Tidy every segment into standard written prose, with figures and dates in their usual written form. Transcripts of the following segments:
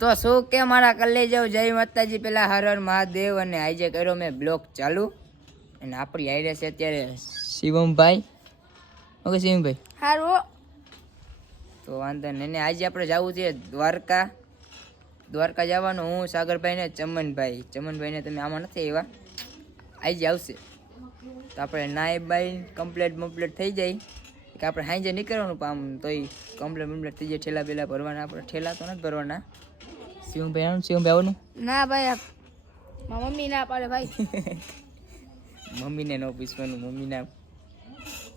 તો શું કે મારા કલ્લે જાવ જય માતાજી પેલા હર હર મહાદેવ અને આજે કર્યો મેં બ્લોક ચાલુ અને આપણી આઈરે છે અત્યારે શિવમભાઈ ઓકે શિવમભાઈ હારું તો વાંધો નહીં ને આજે આપણે જવું છે દ્વારકા જવાનું હું સાગરભાઈ ને ચમનભાઈ ને તમે આમાં નથી એવા આજે આવશે તો આપણે નાયબાઈ કમ્પ્લેટ થઈ જાય કે આપણે હાંજે નીકળવાનું આમ તોય કમ્પ્લેટ થઈ જાય ઠેલા બેલા ભરવાના આપણે ઠેલા તો નથી ભરવાના શિવમભાઈ આવવાનું ના ભાઈ મારી મમ્મી ના પાડે ભાઈ મમ્મીને ન પૂછવાનું મમ્મીના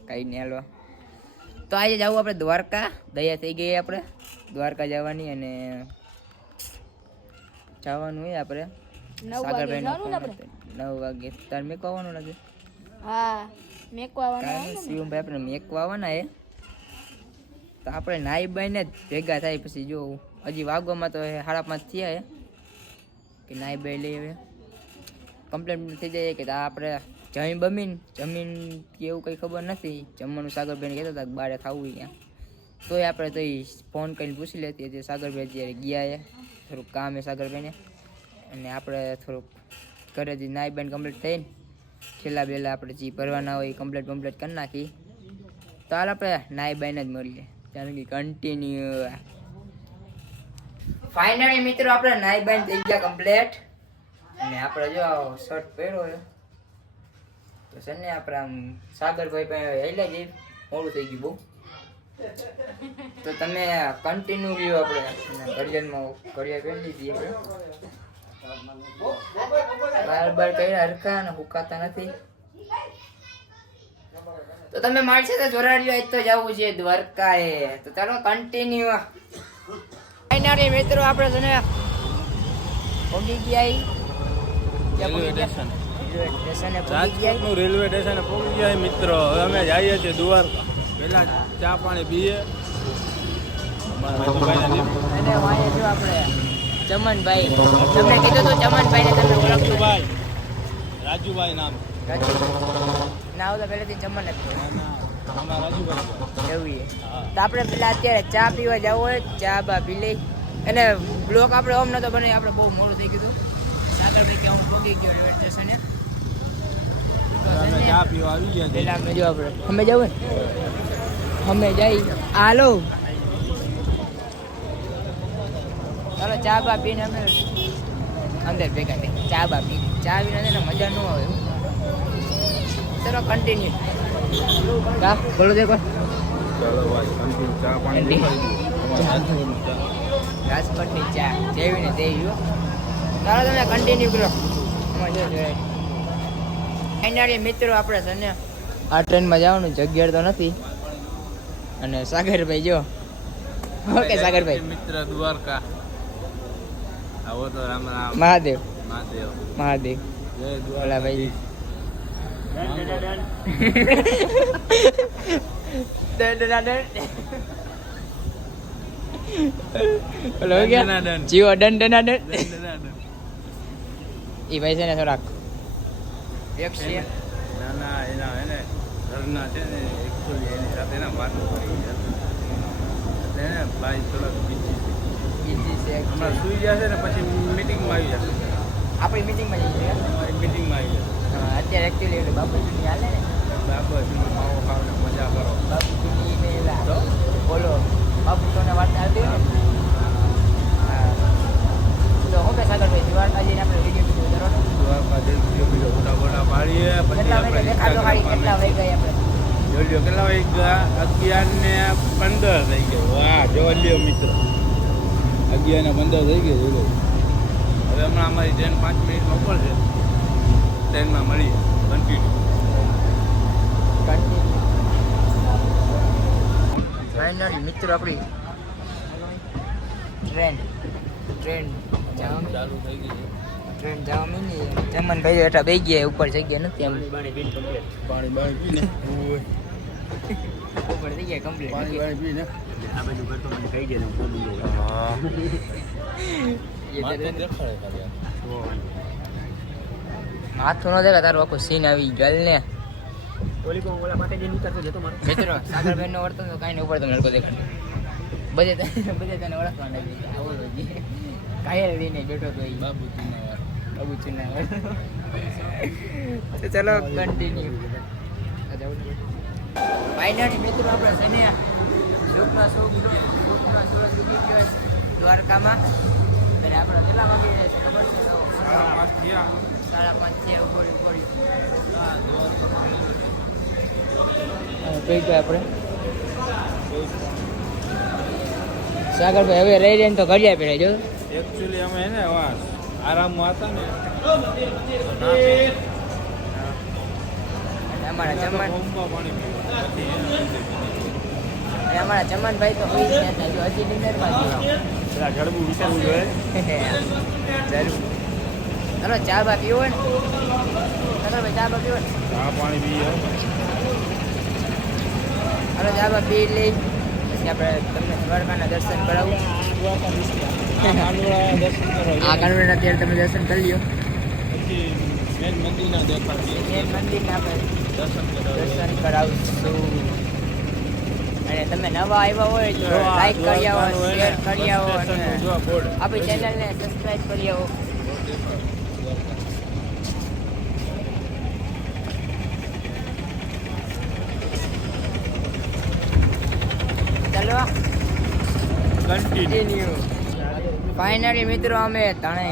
કાંઈ નહીં હાલવા તો આજે જવું આપણે દ્વારકા દયા થઈ ગઈ આપણે દ્વારકા જવાની અને જવાનું હોય આપણે 9 વાગે તાર મેકવા આવવાનું લાગે હા મેકવા આવવાનું શિવમભાઈ આપણે મેકવા આવવાના એ તો આપણે નાઈ બાઈને જ ભેગા થાય પછી જો હજી વાગવામાં તો 5:30 થયા કે નાઈ બાઈ લઈ હવે કમ્પ્લેટ થઈ જાય કે આપણે જમીન કે એવું કંઈ ખબર નથી જમવાનું સાગરભાઈને કહેતા હતા બારે ખાવું ત્યાં તોય આપણે તો ફોન કરીને પૂછી લેતી હતી સાગરભાઈ અત્યારે ગયા એ થોડુંક કામ એ સાગરભાઈને અને આપણે થોડુંક ઘરે જે નાઈ બાઈને કમ્પ્લીટ થઈને ઠેલા બેલા આપણે જે ભરવાના હોય કમ્પ્લીટ કરી નાખી તો હાલ આપણે નાઈ બાઈને જ મળીએ કારણ કે કન્ટિન્યુ ફાઇનલી મિત્રો આપણે નાઈ બાઈને થઈ ગયા કમ્પ્લીટ અને આપણે જો શર્ટ પહેર્યો છે તો છે ને આપણે આમ સાગરભાઈ પાસે હેલા જઈ મોડું થઈ ગયું બહુ તો તમે કન્ટિન્યુ રહ્યો આપણે ઘડિયાળમાં ઘડિયાળ પહેરી લીધી આપણે બાર કર્યા હરખા અને હુકાતા નથી તો તમે મારી સાથે જોડાડ્યો આજ તો જવું છે દ્વારકા એ તો ચાલો કન્ટિન્યુ ફાઇનલી મિત્રો આપણે છે ને પહોંચી ગયા રેલવે સ્ટેશન પહોંચી ગયા મિત્રો હવે અમે જઈએ છીએ દ્વારકા પેલા ચા પાણી પીએ અને વાય જો આપણે ચમનભાઈ તમને કીધું તો ચમનભાઈ ને તમે ઓળખતો રાજુભાઈ નામ નાવ તો પહેલેથી ચમન જ રાજુભાઈ એવું તો આપણે પેલા અત્યારે ચા પીવા જવું હોય ચા બા પી લઈ અને બ્લોક આપણે ઓમ નતો બને આપણે બહુ મોડું થઈ ગયું સાગરભાઈ કે હું પહોંચી ગયો રેલવે સ્ટેશને ચા પીવા આવી ગયા પેલા અમે જો આપણે અમે જવું ને અમે જઈ હાલો ચાલો ચા બા પીને અમે અંદર ભેગા થઈ ચા બા પી ચા પીને મજા ન આવે ચલો કન્ટિન્યુ કા બોલો દેખો ચાલો ભાઈ કન્ટિન્યુ ચા પાણી રાજકોટની ચા જેવી ને તેવી ચાલો તમે કન્ટિન્યુ કરો ફાઇનલી મિત્રો આપણે છે ને આ ટ્રેનમાં જવાનું જગ્યા તો નથી અને સાગરભાઈ જો ઓકે સાગરભાઈ મિત્ર દ્વારકા આવો તો રામ રામ મહાદેવ જય ઓલા ભાઈ બોલો ગયા જીવો દંડ એ ભાઈ છે ને થોડાક એક છે ના એના એને ઘરના છે ને એકચ્યુઅલી એની સાથે એના વાતો કરી એટલે એને ભાઈ થોડાક બીજી છે હમણાં સુઈ જશે ને પછી મીટિંગમાં આવી જશે આપણી મીટિંગમાં જઈએ અમારી મીટિંગમાં આવી જશે અત્યારે એકચ્યુઅલી એટલે બાપુજીની હાલે ને બાબા માવો ખાવ ને મજા કરો બાપુજીની ને બોલો બાપુ તોને વાત આવતી હોય ને હા તો હું કે સાગરભાઈ દ્વારકા જઈને આપણે વિડીયો કરવાનો દ્વારકા જઈને બીજો ફોટા પાડીએ પછી આપણે કેટલા વાગે ગયા આપણે જોઈ કેટલા વાગે ગયા 11:15 થઈ ગયા વાહ જોવા લ્યો મિત્ર 11:15 થઈ ગયા જોઈ લો હવે હમણાં અમારી ટ્રેન 5 મિનિટમાં ઉપર છે ટ્રેનમાં મળીએ કન્ટિન્યુ ફાઇનલી મિત્રો આપણી ટ્રેન ચાલુ થઈ ગઈ છે ટ્રેન જવા મીની ચમનભાઈ હેઠા બેસી ગયા ઉપર જગ્યા નથી એમ પાણી પીને ઉપર થઈ ગયા કમ્પ્લીટ પાણી પીને આ બાજુ કરતો મને કહી દે ને માથું ન દેખા તારું આખું સીન આવી ગયો ને મિત્રો સાગરભાઈ નો વર્તન તો કાંઈ નહીં ઉપર તમે લડકો દેખાડે બધે તને ઓળખવા નથી ઘાયલ લઈને બેઠો તો ઈ બાબુ ચુનાવાર. બાબુ ચુનાવર. તો ચલો કન્ટિન્યુ. ફાઇનલી મિત્રો આપણે છે ને સુખમાં સુરજ ઉગી ગયો છે દ્વારકામાં. અને આપણે કેટલા વાગે છે ખબર છે? 5:30 થયા. 5:30 થયા. ઉપર કઈ ગયા આપણે સાગરભાઈ હવે રહી રહીને તો ઘડિયા પહેરાય જો. એકચ્યુઅલી અમે હે ને આરામમાં હતા ને અને અમારા ચમન પંપમાં પાણી પીવું. પછી અને અમારા ચમનભાઈ તો હોય જ ત્યાં જો હજી ડિનરમાં પેલા જડબું વિચારવું જોઈએ. જરૂર. ચલો ચા બા પીવો ને સાગરભાઈ? ચા બા પીવો ને? ચા પાણી પીએ. હાલો ચા બા પી લઈ પછી આપણે તમને દ્વારકાના દર્શન કરાવું. દર્શન કરવા આ કાનવેરના અત્યારે તમે દર્શન કરી લ્યો. પછી મેન મંદિરના દેખાડીએ. મેન મંદિરના આપણે દર્શન દર્શન કરાવશું. અને તમે નવા આવ્યા હોય તો લાઈક કરી આવો, શેર કરી આવો અને આપણી ચેનલને સબસ્ક્રાઇબ કરી આવો. ચલો કન્ટિન્યુ. ફાઇનલી મિત્રો અમે ત્રણે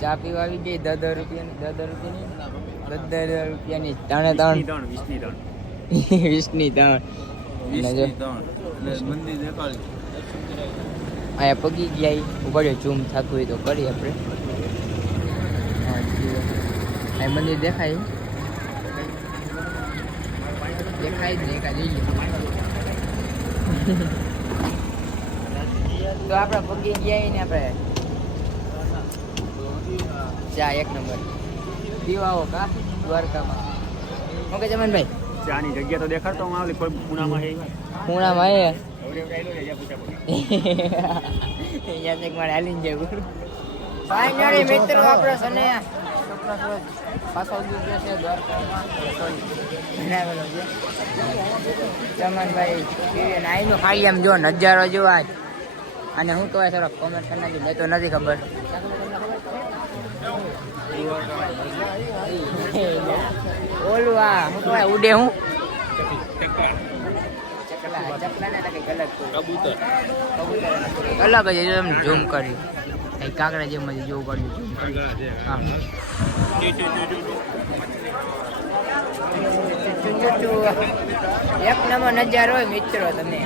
ચા પીવા આવી ગઈ. 10 રૂપિયાની ત્રણે ત્રણ 20ની ત્રણ. મંદિર દેખાડી. અહીંયા પગી ગયા ઉપાડ્યો ઝૂમ થતું હોય તો કરી આપણે. અહીં મંદિર દેખાય દેખાય જ ને એકા જોઈ તો આપણે પગી ગયા ને આપણે ચા એક નંબર પીવાઓ કા દ્વારકામાં. ઓકે ચમનભાઈ ચાની જગ્યા તો દેખાડતો હું આવલી કોઈ ખૂણામાં છે. ખૂણામાં એ અહીંયા એક મારે હાલીને જવું. ફાઇનલી મિત્રો આપણે સને પાછો ઉગી ગયો છે દ્વારકામાં. ચમનભાઈ આઈનો ખાલી આમ જો નજારો જોવા. અને હું તો થોડોક કોમેન્ટ કરી નાખી, મેં તો નથી ખબર. ઓલું આ હું તો ઉડે હું અલગ જ ઝૂમ કરી કઈ કાંકડા જેમ જ જોવું પડ્યું. હા એક નંબર નજારો હોય મિત્રો. તમે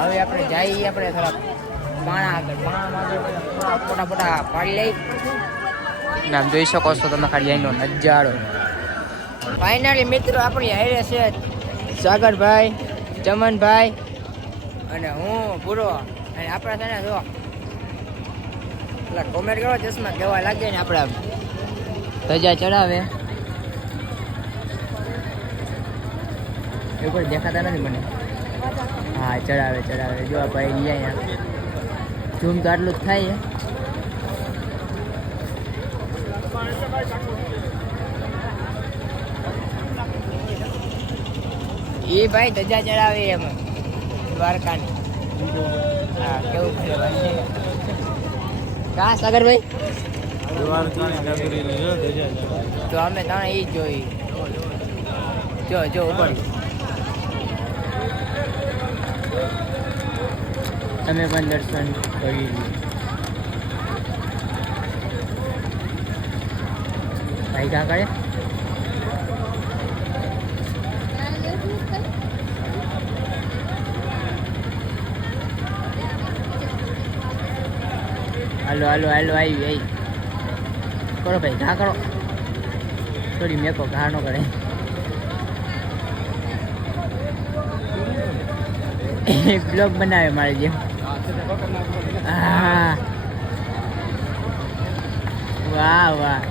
હવે આપણે જઈએ આપણે થોડા પાણા આગળ ફોટા પાડી લઈ. આમ જોઈ શકો છો તમે ખાલી અહીંનો નજારો. ફાઇનલી મિત્રો આપણી હારે છે સાગરભાઈ, ચમનભાઈ અને હું પૂરો. અને આપણા છે ને જો પેલા કોમેન્ટ કરો ચશ્મા કેવા લાગે ને આપણા ધજા ચડાવે એવું કોઈ દેખાતા નથી મને. હા ચડાવે જો ભાઈ લઈ અહીંયા ઝૂમ તો આટલું જ થાય. એ ભાઈ ધજા ચડાવે એમ દ્વારકાની. હા કેવું ભાઈ કા સાગરભાઈ? તો અમે ત્રણે એ જ જોઈ. જો ઉપર તમે પણ દર્શન કરી લો. ભાઈ કા કરે? હાલો આવી કરો ભાઈ, ઘા કરો. થોડી મેકો ઘા નો કરે. બ્લોગ બનાવે મારે જેમ. હા વાહ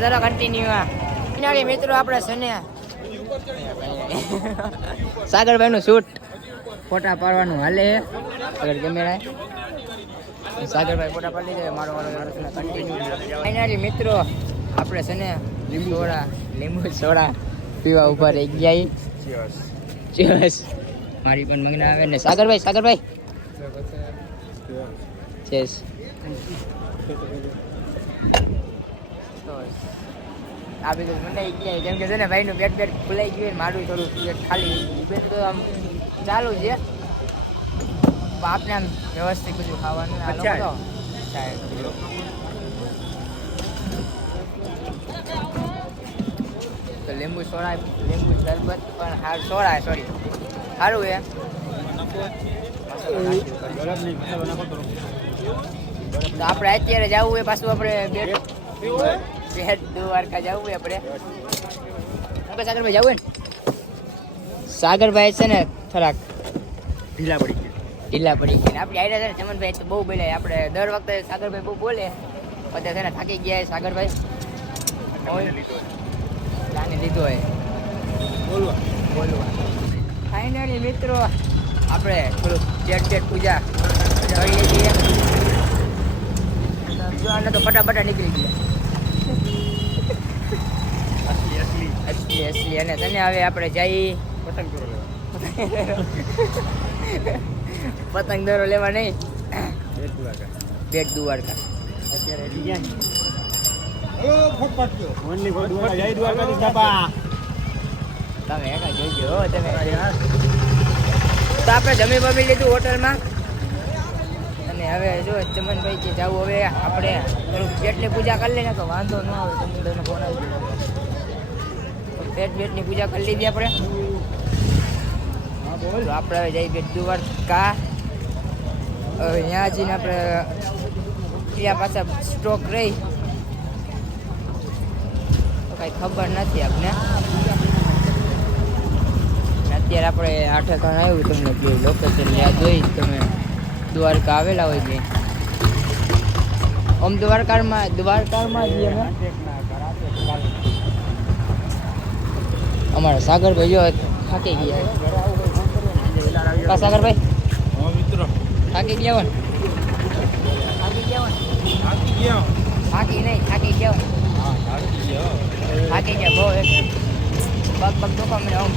ચલો કન્ટિન્યુ. મિત્રો આપણે છે ને સાગરભાઈ નું શૂટ ફોટા પાડવાનું હાલે આગળ કેમેરા. સાગરભાઈ ફોટા પાડી દે. મારો કન્ટિન્યુ. ફાઇનલી મિત્રો આપણે છે ને લીંબુ સોડા પીવા ઉભા રહી ગયા ઈ. Cheers. મારી પણ મંગના આવે ને સાગરભાઈ Cheers. આ બધું મંડાઈ ગયા કેમ કે છે ને ભાઈનું પેટ ખુલાઈ ગયું ને મારું થોડું પેટ ખાલી પેટ તો આમ ચાલુ છે આપને આમ વ્યવસ્થિત બધું ખાવાનું આ લોકો તો તો લીંબુ શરબત પણ સોરી સારું છે તો આપણે અત્યારે જવું હોય પાછું આપણે બેટ દ્વારકા જવું હોય આપણે સાગરભાઈ જવું ને સાગરભાઈ છે ને થોડાક ઢીલા પડી ગયા આપણી આઈડિયા છે ને ચમનભાઈ તો બહુ બોલે આપણે દર વખતે સાગરભાઈ બહુ બોલે બધા છે ને થાકી ગયા સાગરભાઈ જાને લીધો હોય બોલવા ફાઇનલી મિત્રો આપણે થોડુંક ચેટ પૂજા કરી લઈએ જો આને તો ફટાફટ નીકળી ગયા અસલી અને તને હવે આપણે જઈ પતંગ દોરો લેવા નહીં બેટ દ્વારકા તમે એકા જોઈજો તમે તો આપણે જમી બમી લીધું હોટલમાં અને હવે જો ચમનભાઈ કે જવું હવે આપણે થોડુંક પેટની પૂજા કરી લઈએ ને તો વાંધો ન આવે ચમનભાઈનો ફોન આવી ગયો પેટની પૂજા કરી લીધી આપણે તો આપણે હવે જઈએ બેટ દ્વારકા ત્યાં જઈને આપણે ત્યાં પાછા સ્ટોક રહી તો કાંઈ ખબર નથી આપણે અત્યારે આપણે આઠેકાણ આવ્યું તમને જે લોકેશન યાદ હોય તમે દ્વારકા આવેલા હોય છે આમ દ્વારકામાં જઈએ અમે અમારા સાગરભાઈ જો થાકી ગયા સાગરભાઈ થાકી ગયા હોય થાકી ગયા બહુ પગ ધોકા મને આમ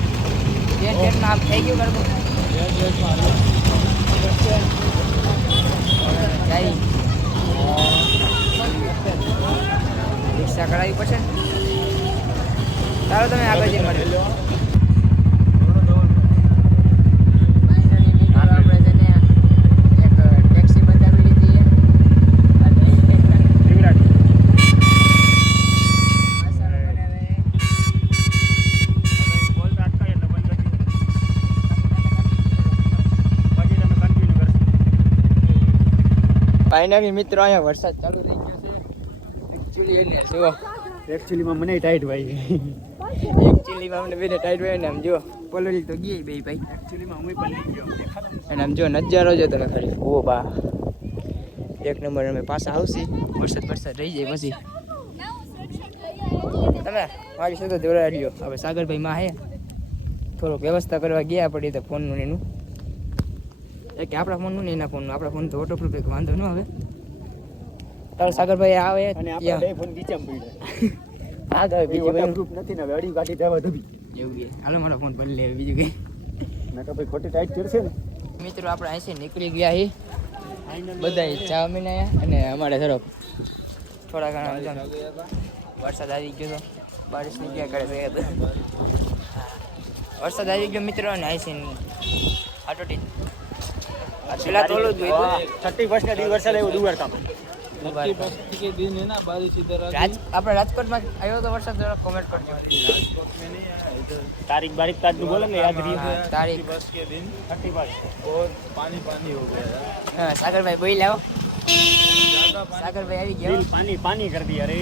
પેટમાં આમ થઈ ગયું કરવું રિક્ષા કરાવી પડશે ચાલો તમે આગળ જઈને મળે ફાઇનલી મિત્રો અહીંયા વરસાદ ચાલુ થઈ ગયો છે એકચ્યુઅલીમાં મને ટાઈટ ભાઈ એકચ્યુઅલીમાં અમને બેને ટાઈટ હોય ને આમ જો પોલોલી તો ગઈ બે ભાઈ એકચ્યુઅલીમાં હું પણ નહીં ગયો અને આમ જો નજારો જો તમે ખાલી ઓ બા એક નંબર અમે પાછા આવશી વરસાદ રહી જાય પછી તમે મારી સાથે જોડાઈ લ્યો હવે સાગરભાઈ માં હે થોડુંક વ્યવસ્થા કરવા ગયા પડી તો ફોનનું એનું કે આપણા ફોનનું ને એના ફોનનું આપણા ફોન તો ઓટોપ્રૂફ એક વાંધો ન આવે તારો સાગરભાઈ આવે અને આપણા બે ફોન નીચેમ પડ્યા હા તો બીજું ઓટોપ્રૂફ નથી ને હવે અડી ગાડી જવા દબી એવું કે હાલો મારો ફોન ભરી લે બીજું કઈ નકા ભાઈ ખોટી ટાઈટ કરશે ને મિત્રો આપણે અહીંથી નીકળી ગયા હી બધા ચા અમીને અને અમારે થોડા ઘણા વરસાદ આવી ગયો તો બારિશ ની ક્યાં કરે વરસાદ આવી ગયો મિત્રો અને અહીંથી આટોટી પેલા થોડું જ હોય 31 ના દિવસ વરસાદ આવ્યો દ્વારકામાં આપણે રાજકોટમાં આવ્યો તો વરસાદ કોમેન્ટ કરજો तारीख बारीक काट बोला ना याद रही तारीख 31 और पानी पानी हो गया हाँ सागर भाई बोल लाओ सागर भाई આવી ગયો पानी पानी कर दिया अरे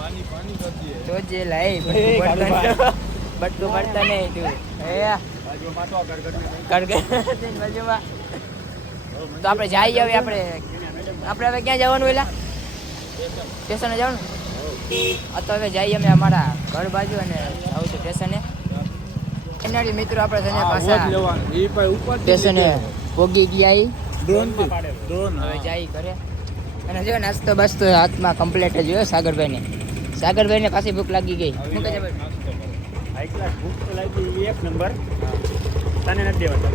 पानी पानी कर दिए તો જે લાઈ બટકો પડતા નહીં તું હે બાજુમાં તો ગડગડ બાજુમાં તો આપણે જઈએ હવે આપણે હવે ક્યાં જવાનું એલા સ્ટેશને જવાનું તો હવે જઈએ અમે અમારા ઘર બાજુ અને આવું છે સ્ટેશને એનાડી મિત્રો આપણે તને પાછા સ્ટેશને પોગી ગયા ड्रोन હવે જાય ઘરે અને જો નાસ્તો બસ્તો હાથમાં કમ્પ્લીટ જ હોય સાગરભાઈને પાછી ભૂખ લાગી ગઈ શું કહે છે ભાઈ હાઈ ક્લાસ ભૂખ તો લાગી એક નંબર તને નથી દેવાતા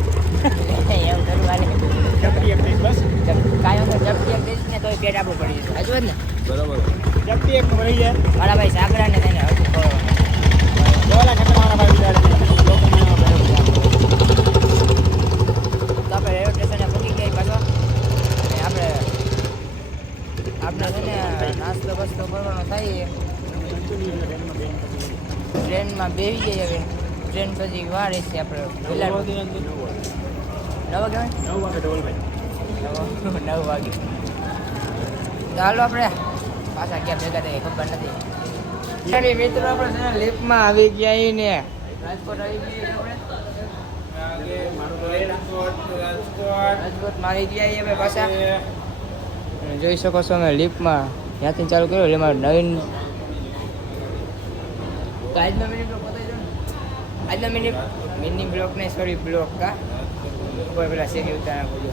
એવું કરવાનું ચપટી એક નહીં બસ કાંઈ વગર ઝપટી એક દઈશ ને તોય પેટ આપણું પડી જશે આજુ જ ને બરાબર ચપટી એક મળી જાય મારા ભાઈ સાકરા ને થઈને હજુ ખવડાવવાનું. જોવાલા ખેતર મારા ભાઈ ઉડાડે લોકો મને તો આપણે રેલવે સ્ટેશને પહોંચી ગયા પાછો અને આપણે છે ને નાસ્તો બસ્તો કરવાનો થાય ટ્રેનમાં બેસી જઈએ હવે ટ્રેન પછી વાર છે આપણે વહેલા 9 વાગે 9 વાગે ધવલભાઈ 9 વાગે તો હાલો આપણે પાછા ક્યાં ભેગા થઈએ ખબર નથી. ચાલી મિત્રો આપણે છે ને લિફ્ટમાં આવી ગયા ને રાજકોટ આવી ગયા આપણે રાજકોટમાં આવી ગયા હવે પાછા જોઈ શકો છો અમે લિફ્ટમાં ત્યાંથી ચાલુ કર્યું એટલે મારું નવીન તો આજનો મિનિટ બ્લોક બતાવી દો ને આજનો મિની બ્લોક નહીં સોરી બ્લોક કા કોઈ પેલા શેરી ઉતારા બોલો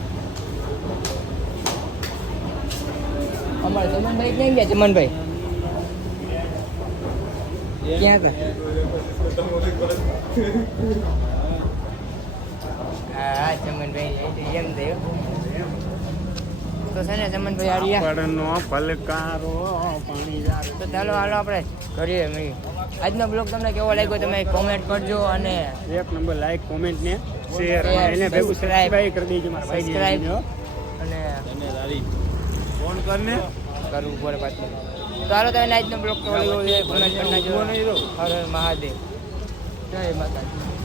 અમારે ચમનભાઈ ક્યાં ગયા ચમનભાઈ ક્યાં હતા હા ચમનભાઈ એમ થયું તો છે ને ચમનભાઈ આર્યા પડનો પલકારો પાણી જારે તો ચાલો હાલો આપણે કરીએ મળી આજનો બ્લોગ તમને કેવો લાગ્યો તમે કોમેન્ટ કરજો અને એક નંબર લાઈક કોમેન્ટ ને શેર Share, એને ભેગું subscribe. સબસ્ક્રાઇબ કરી દેજો મારા ભાઈ સબસ્ક્રાઇબ અને તને તારી ફોન કરને કરવું પડે પાછું તો હાલો તમે આજનો બ્લોગ કેવો લાગ્યો એ કોમેન્ટ કરી નાખજો હર હર મહાદેવ જય માતાજી.